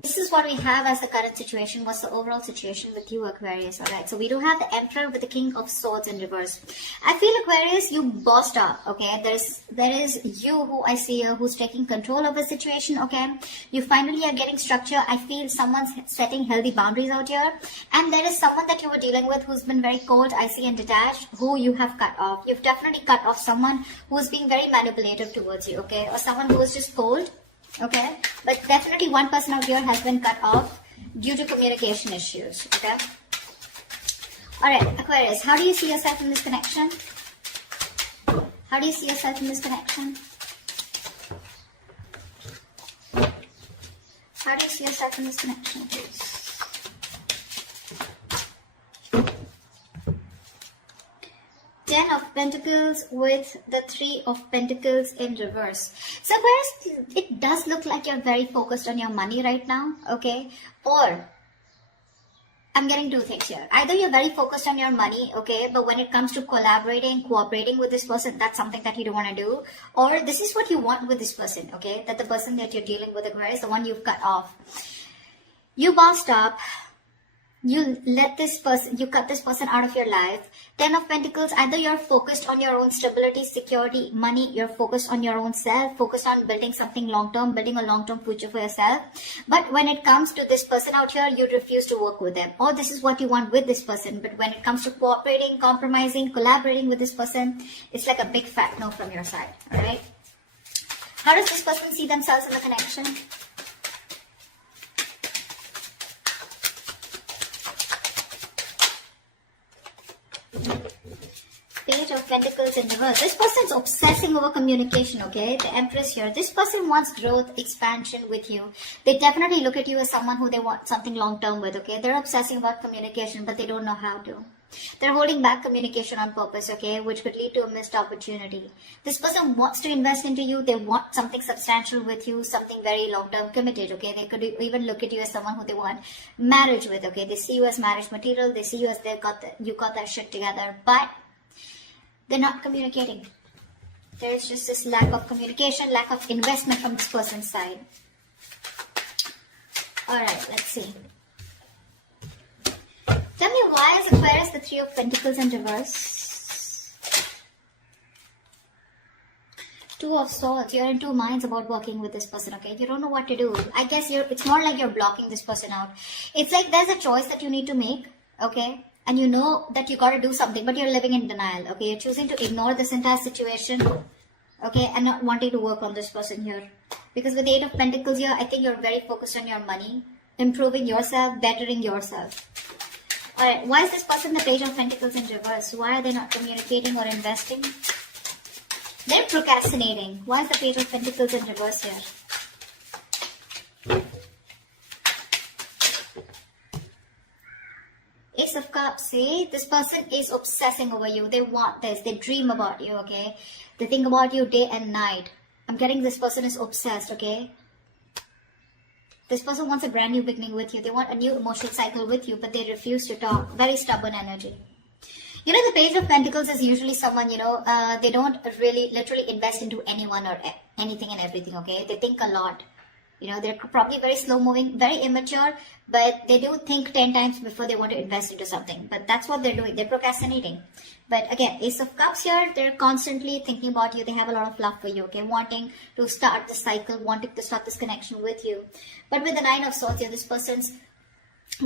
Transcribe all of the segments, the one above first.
This is what we have as the current situation. What's the overall situation with you, Aquarius? All right, so we do have the Emperor with the King of Swords in reverse. I feel, Aquarius, you bossed up, okay? There is you who I see here who's taking control of the situation, okay? You finally are getting structure. I feel someone's setting healthy boundaries out here. And there is someone that you were dealing with who's been very cold, icy, and detached, who you have cut off. You've definitely cut off someone who's being very manipulative towards you, okay? Or someone who is just cold. Okay, but definitely one person out here has been cut off due to communication issues. Okay, all right, Aquarius, how do you see yourself in this connection? How do you see yourself in this connection? How do you see yourself in this connection, please? Ten of Pentacles with the Three of Pentacles in reverse. So Aquarius, it does look like you're very focused on your money right now, okay? Or, I'm getting two things here. Either you're very focused on your money, okay? But when it comes to collaborating, cooperating with this person, that's something that you don't want to do. Or this is what you want with this person, okay? That the person that you're dealing with, Aquarius, the one you've cut off. You bossed up. You let this person, you cut this person out of your life. Ten of Pentacles, either you're focused on your own stability, security, money, you're focused on your own self, focused on building something long-term, building a long-term future for yourself. But when it comes to this person out here, you refuse to work with them. Or this is what you want with this person. But when it comes to cooperating, compromising, collaborating with this person, it's like a big fat no from your side. Alright? How does this person see themselves in the connection? Page of Pentacles in reverse. This person's obsessing over communication, okay? The Empress here. This person wants growth, expansion with you. They definitely look at you as someone who they want something long-term with, okay? They're obsessing about communication, but they don't know how to. They're holding back communication on purpose, okay? Which could lead to a missed opportunity. This person wants to invest into you. They want something substantial with you, something very long-term committed, okay? They could even look at you as someone who they want marriage with, okay? They see you as marriage material. They see you as you got that shit together, but they're not communicating. There's just this lack of communication, lack of investment from this person's side. Alright, let's see. Tell me, why is Aquarius the Three of Pentacles in reverse? Two of Swords. You're in two minds about working with this person, okay? You don't know what to do. I guess it's more like you're blocking this person out. It's like there's a choice that you need to make, okay? And you know that you got to do something, but you're living in denial, okay? You're choosing to ignore this entire situation, okay? And not wanting to work on this person here. Because with the Eight of Pentacles here, I think you're very focused on your money, improving yourself, bettering yourself. Alright, why is this person the Page of Pentacles in reverse? Why are they not communicating or investing? They're procrastinating. Why is the Page of Pentacles in reverse here? Ace of Cups, see? This person is obsessing over you. They want this. They dream about you, okay? They think about you day and night. I'm getting this person is obsessed, okay? This person wants a brand new beginning with you. They want a new emotional cycle with you, but they refuse to talk. Very stubborn energy. You know, the Page of Pentacles is usually someone, they don't really literally invest into anyone or anything and everything, okay? They think a lot. They're probably very slow moving, very immature, but they do think 10 times before they want to invest into something. But that's what they're doing. They're procrastinating. But again, Ace of Cups here, they're constantly thinking about you. They have a lot of love for you, okay? Wanting to start the cycle, wanting to start this connection with you. But with the Nine of Swords here, this person's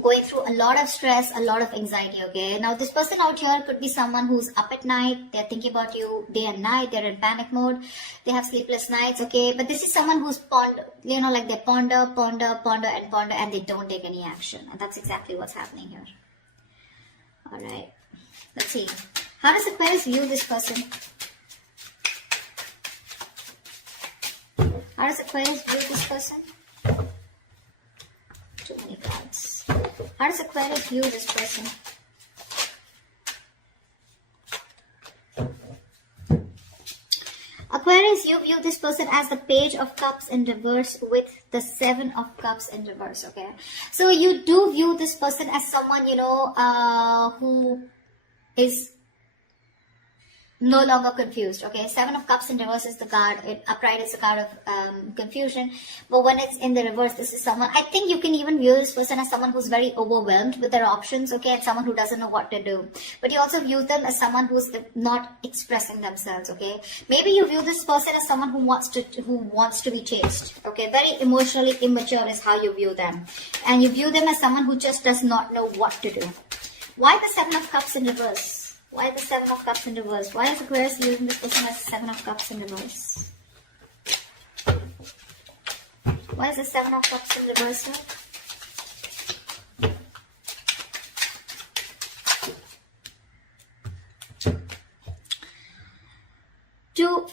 going through a lot of stress, a lot of anxiety, okay? Now, this person out here could be someone who's up at night. They're thinking about you day and night. They're in panic mode. They have sleepless nights, okay? But this is someone who's like they ponder, and they don't take any action. And that's exactly what's happening here. All right. Let's see. How does Aquarius view this person? How does Aquarius view this person? Too many cards. How does Aquarius view this person? Aquarius, you view this person as the Page of Cups in reverse with the Seven of Cups in reverse, okay? So you do view this person as someone, who is no longer confused. Okay, Seven of Cups in reverse is the card. Upright is the card of confusion. But when it's in the reverse, this is someone, I think you can even view this person as someone who's very overwhelmed with their options, okay, and someone who doesn't know what to do. But you also view them as someone who's not expressing themselves, okay. Maybe you view this person as someone who wants to be chased, okay. Very emotionally immature is how you view them. And you view them as someone who just does not know what to do. Why the Seven of Cups in reverse? Why the Seven of Cups in reverse? Why is Aquarius using this person as Seven of Cups in reverse? Why is the Seven of Cups in reverse here?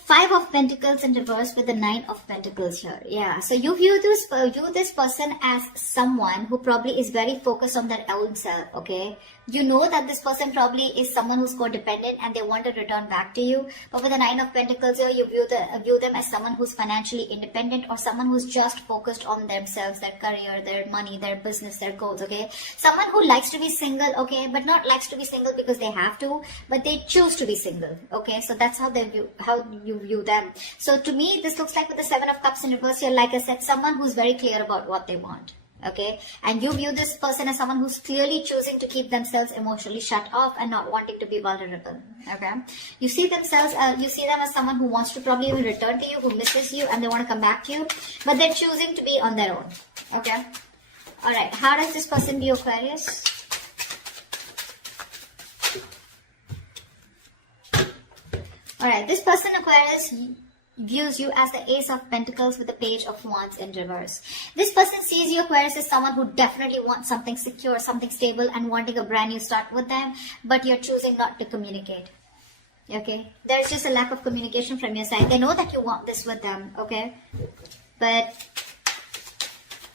Five of Pentacles in reverse with the Nine of Pentacles here. Yeah, so you view this person as someone who probably is very focused on their own self, okay? You know that this person probably is someone who's codependent and they want to return back to you. But with the Nine of Pentacles here, you view them as someone who's financially independent or someone who's just focused on themselves, their career, their money, their business, their goals, okay? Someone who likes to be single, okay, but not likes to be single because they have to, but they choose to be single, okay? So that's how you view them. So to me, this looks like with the Seven of Cups in reverse here, like I said, someone who's very clear about what they want. Okay, and you view this person as someone who's clearly choosing to keep themselves emotionally shut off and not wanting to be vulnerable. Okay, you see them as someone who wants to probably even return to you, who misses you, and they want to come back to you, but they're choosing to be on their own. Okay, all right. How does this person view Aquarius? All right, this person Aquarius views you as the Ace of Pentacles with the Page of Wands in reverse. This person sees you, Aquarius, as someone who definitely wants something secure, something stable, and wanting a brand new start with them, but you're choosing not to communicate. Okay, there's just a lack of communication from your side. They know that you want this with them, okay, but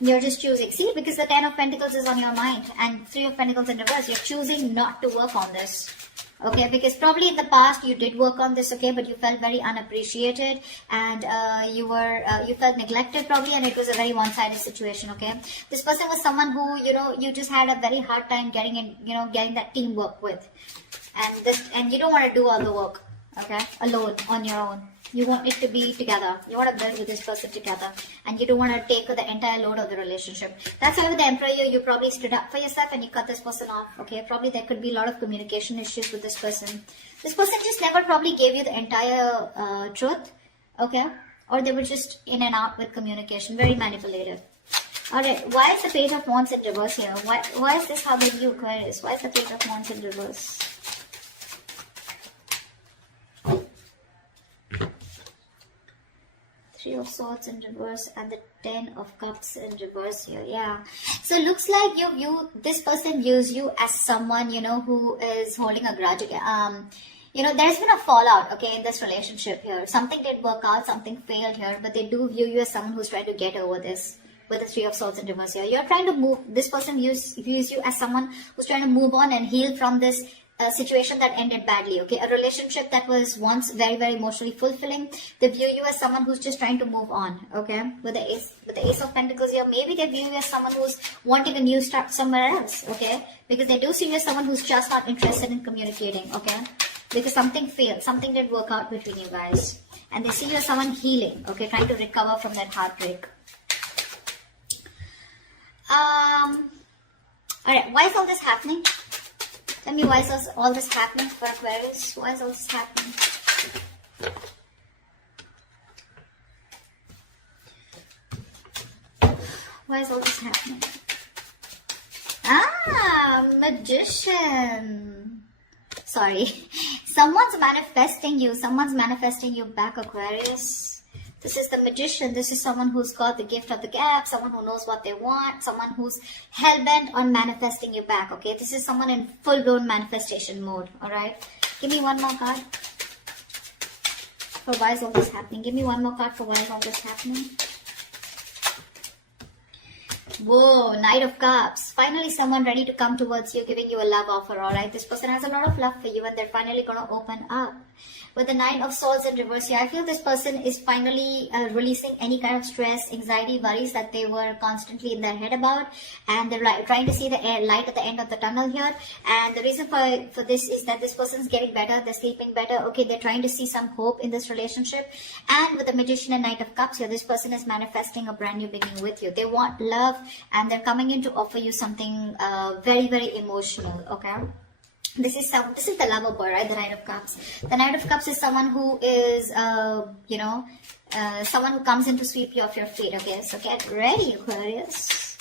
you're just choosing. See, because the Ten of Pentacles is on your mind and Three of Pentacles in reverse, you're choosing not to work on this. Okay, because probably in the past you did work on this, okay, but you felt very unappreciated and you felt neglected probably, and it was a very one-sided situation, okay. This person was someone who, you just had a very hard time getting that teamwork with, and you don't want to do all the work, okay, alone, on your own. You want it to be together. You want to build with this person together. And you don't want to take the entire load of the relationship. That's why with the Emperor, you probably stood up for yourself and you cut this person off. Okay, probably there could be a lot of communication issues with this person. This person just never probably gave you the entire truth. Okay, or they were just in and out with communication. Very manipulative. Alright, why is the Page of Wands in reverse here? Why is this how they view Aquarius? Why is the Page of Wands in reverse? Three of Swords in reverse and the Ten of Cups in reverse here. Yeah. So it looks like this person views you as someone, who is holding a grudge. There's been a fallout, okay, in this relationship here. Something didn't work out, something failed here, but they do view you as someone who's trying to get over this. With the Three of Swords in reverse here, you're trying to move. This person views you as someone who's trying to move on and heal from this situation that ended badly, okay? A relationship that was once very, very emotionally fulfilling. They view you as someone who's just trying to move on, okay? With the Ace of Pentacles here, maybe they view you as someone who's wanting a new start somewhere else, okay? Because they do see you as someone who's just not interested in communicating, okay? Because something failed, something didn't work out between you guys. And they see you as someone healing, okay? Trying to recover from that heartbreak. Alright, why is all this happening? Tell me, why is all this happening for Aquarius? Why is all this happening? Why is all this happening? Magician. Sorry. Someone's manifesting you back, Aquarius. This is the Magician. This is someone who's got the gift of the gap, someone who knows what they want, someone who's hell-bent on manifesting you back, okay? This is someone in full-blown manifestation mode, alright? Give me one more card for why is all this happening. Give me one more card for why is all this happening. Whoa, Knight of Cups. Finally someone ready to come towards you, giving you a love offer, alright? This person has a lot of love for you and they're finally going to open up. With the Nine of Swords in reverse here, I feel this person is finally releasing any kind of stress, anxiety, worries that they were constantly in their head about, and they're trying to see the light at the end of the tunnel here. And the reason for this is that this person's getting better, they're sleeping better, okay, they're trying to see some hope in this relationship. And with the Magician and Knight of Cups here, this person is manifesting a brand new beginning with you. They want love and they're coming in to offer you something very, very emotional, okay? This is the lover boy, right? The Knight of Cups. The Knight of Cups is someone who is, someone who comes in to sweep you off your feet. Okay, so get ready, Aquarius.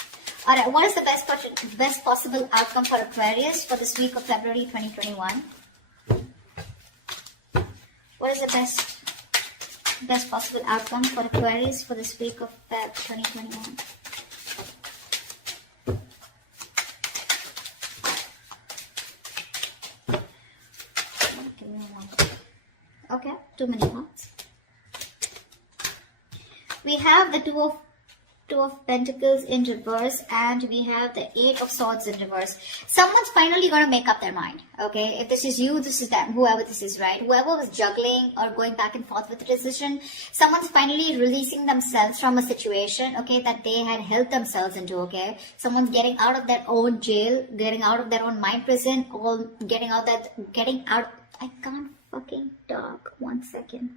All right, what is the best possible outcome for Aquarius for this week of February 2021? What is the best possible outcome for Aquarius for this week of Feb 2021? Okay, too many points. We have the Two of Pentacles in reverse, and we have the Eight of Swords in reverse. Someone's finally going to make up their mind, okay? If this is you, this is them, whoever this is, right? Whoever was juggling or going back and forth with the decision, someone's finally releasing themselves from a situation, okay, that they had held themselves into, okay? Someone's getting out of their own jail, getting out of their own mind prison, or getting out. I can't fucking talk. 1 second.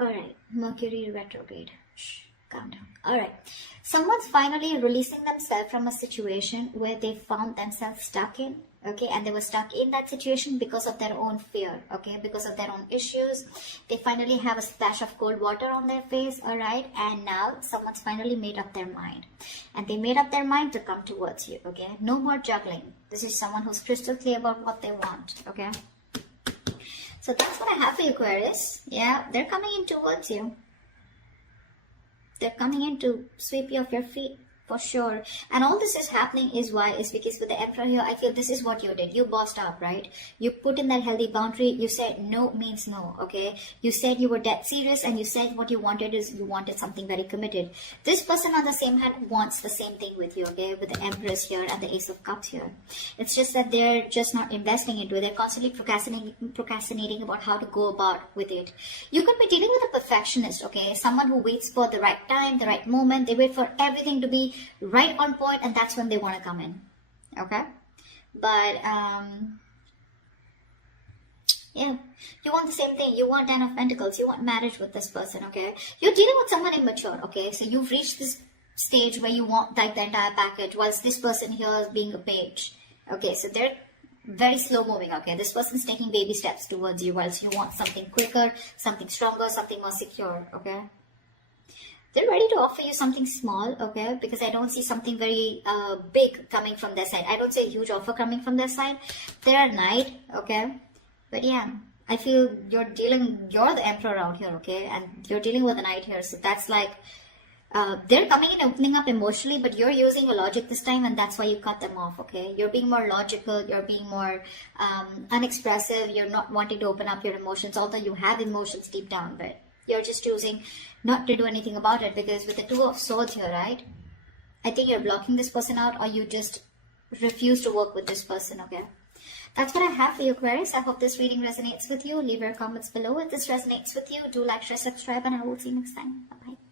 Alright, Mercury retrograde. Shh, calm down. Alright, someone's finally releasing themselves from a situation where they found themselves stuck in, okay, and they were stuck in that situation because of their own fear, okay, because of their own issues. They finally have a splash of cold water on their face, alright, and now someone's finally made up their mind. And they made up their mind to come towards you, okay? No more juggling. This is someone who's crystal clear about what they want, okay? So that's what I have for you, Aquarius. Yeah, they're coming in towards you. They're coming in to sweep you off your feet. For sure. And all this is happening is because with the Emperor here, I feel this is what you did. You bossed up, right? You put in that healthy boundary. You said no means no, okay? You said you were dead serious, and you said what you wanted is you wanted something very committed. This person on the same hand wants the same thing with you, okay? With the Empress here and the Ace of Cups here. It's just that they're just not investing into it. They're constantly procrastinating about how to go about with it. You could be dealing with a perfectionist, okay? Someone who waits for the right time, the right moment. They wait for everything to be right on point, and that's when they want to come in, okay? But yeah, you want the same thing. You want 10 of Pentacles. You want marriage with this person, okay? You're dealing with someone immature, okay? So you've reached this stage where you want like the entire package, whilst this person here is being a page, okay? So they're very slow moving, okay? This person's taking baby steps towards you, whilst you want something quicker, something stronger, something more secure, okay? They're ready to offer you something small, okay? Because I don't see something very big coming from their side. I don't see a huge offer coming from their side. They're a knight, okay? But yeah, I feel you're the emperor out here, okay? And you're dealing with a knight here. So that's like, they're coming in, opening up emotionally, but you're using your logic this time, and that's why you cut them off, okay? You're being more logical, you're being more unexpressive, you're not wanting to open up your emotions, although you have emotions deep down, but you're just choosing not to do anything about it, because with the Two of Swords here, right? I think you're blocking this person out, or you just refuse to work with this person, okay? That's what I have for you, Aquarius. I hope this reading resonates with you. Leave your comments below if this resonates with you. Do like, share, subscribe, and I will see you next time. Bye-bye.